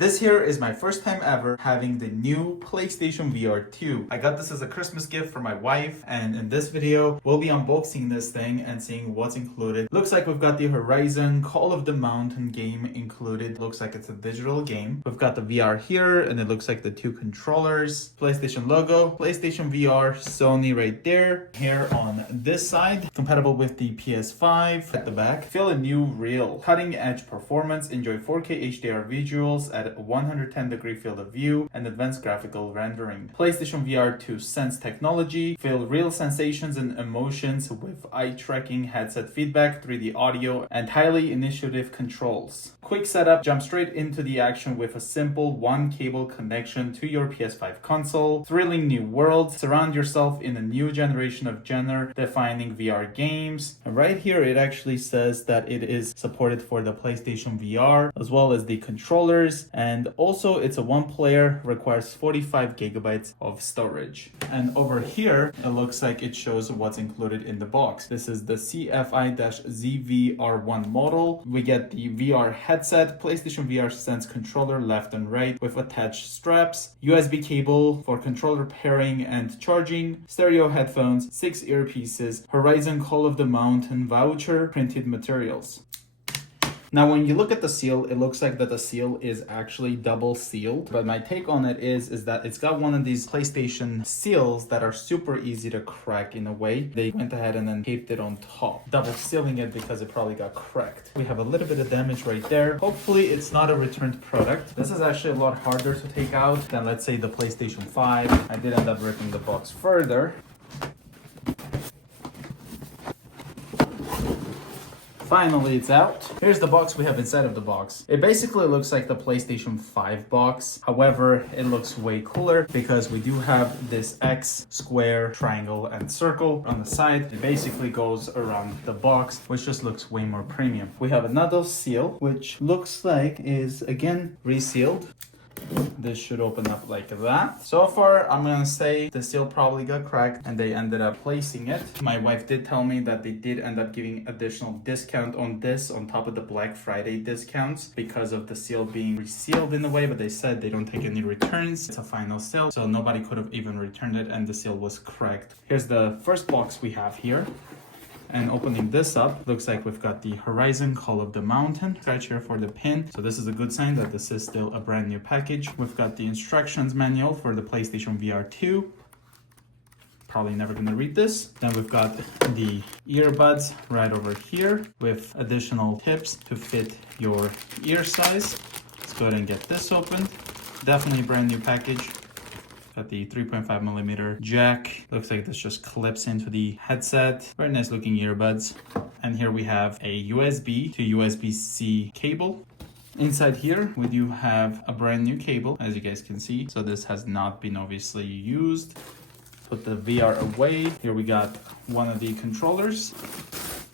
This here is my first time ever having the new PlayStation VR2. I got this as a Christmas gift for my wife, and in this video, we'll be unboxing this thing and seeing what's included. Looks like we've got the Horizon Call of the Mountain game included. Looks like it's a digital game. We've got the VR here, and it looks like the two controllers, PlayStation logo, PlayStation VR, Sony right there. Here on this side, compatible with the PS5 at the back. Feel a new real cutting edge performance. Enjoy 4K HDR visuals at 110-degree field of view and advanced graphical rendering. PlayStation VR2 Sense technology. Feel real sensations and emotions with eye tracking, headset feedback, 3D audio, and highly intuitive controls. Quick setup, jump straight into the action with a simple one cable connection to your PS5 console. Thrilling new world. Surround yourself in a new generation of genre-defining VR games. And right here it actually says that it is supported for the PlayStation VR as well as the controllers, and also it's a one player, requires 45 gigabytes of storage. And over here it looks like it shows what's included in the box. This is the CFI-ZVR1 model. We get the VR headset, PlayStation VR Sense controller left and right with attached straps, USB cable for controller pairing and charging, stereo headphones, 6 earpieces, Horizon Call of the Mountain voucher, printed materials. Now, when you look at the seal, it looks like that the seal is actually double sealed. But my take on it is that it's got one of these PlayStation seals that are super easy to crack in a way. They went ahead and then taped it on top, double sealing it because it probably got cracked. We have a little bit of damage right there. Hopefully it's not a returned product. This is actually a lot harder to take out than, let's say, the PlayStation 5. I did end up ripping the box further. Finally, it's out. Here's the box we have inside of the box. It basically looks like the PlayStation 5 box. However, it looks way cooler because we do have this X, square, triangle, and circle on the side. It basically goes around the box, which just looks way more premium. We have another seal, which looks like is, again, resealed. This should open up like that. So far, I'm gonna say the seal probably got cracked and they ended up placing it. My wife did tell me that they did end up giving additional discount on this on top of the Black Friday discounts because of the seal being resealed in a way, but they said they don't take any returns. It's a final seal, so nobody could have even returned it and the seal was cracked. Here's the first box we have here. And opening this up, looks like we've got the Horizon Call of the Mountain scratch here for the pin. So this is a good sign that this is still a brand new package. We've got the instructions manual for the PlayStation VR2. Probably never gonna read this. Then we've got the earbuds right over here with additional tips to fit your ear size. Let's go ahead and get this opened. Definitely a brand new package. Got the 3.5 millimeter jack. Looks like this just clips into the headset. Very nice looking earbuds. And here we have a USB to USB-C cable. Inside here, we do have a brand new cable, as you guys can see. So this has not been obviously used. Put the VR away. Here we got one of the controllers.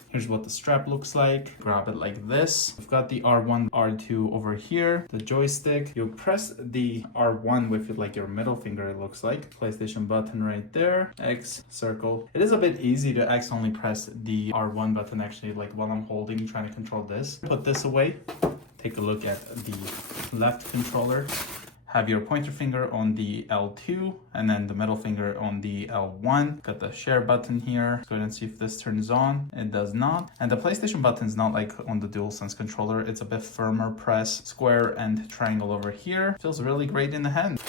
Here's what the strap looks like. Grab it like this. We've got the R1, R2 over here. The joystick. You press the R1 with like your middle finger, it looks like. PlayStation button right there. X, circle. It is a bit easy to accidentally press the R1 button actually, like while I'm holding, trying to control this. Put this away. Take a look at the left controller. Have your pointer finger on the L2 and then the middle finger on the L1. Got the share button here. Let's go ahead and see if this turns on. It does not. And the PlayStation button is not like on the DualSense controller. It's a bit firmer press. Square and triangle over here. Feels really great in the hand.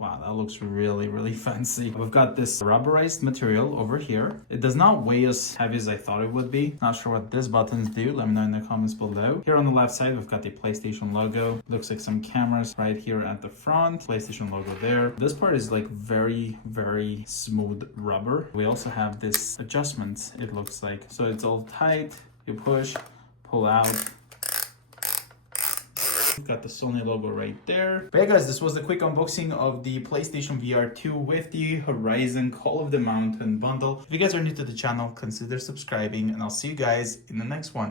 Wow, that looks really, really fancy. We've got this rubberized material over here. It does not weigh as heavy as I thought it would be. Not sure what these buttons do. Let me know in the comments below. Here on the left side, we've got the PlayStation logo. Looks like some cameras right here at the front. PlayStation logo there. This part is like very, very smooth rubber. We also have this adjustment, it looks like. So it's all tight. You push, pull out. We've got the Sony logo right there. But yeah guys, this was the quick unboxing of the PlayStation VR2 with the Horizon Call of the Mountain bundle. If you guys are new to the channel, consider subscribing and I'll see you guys in the next one.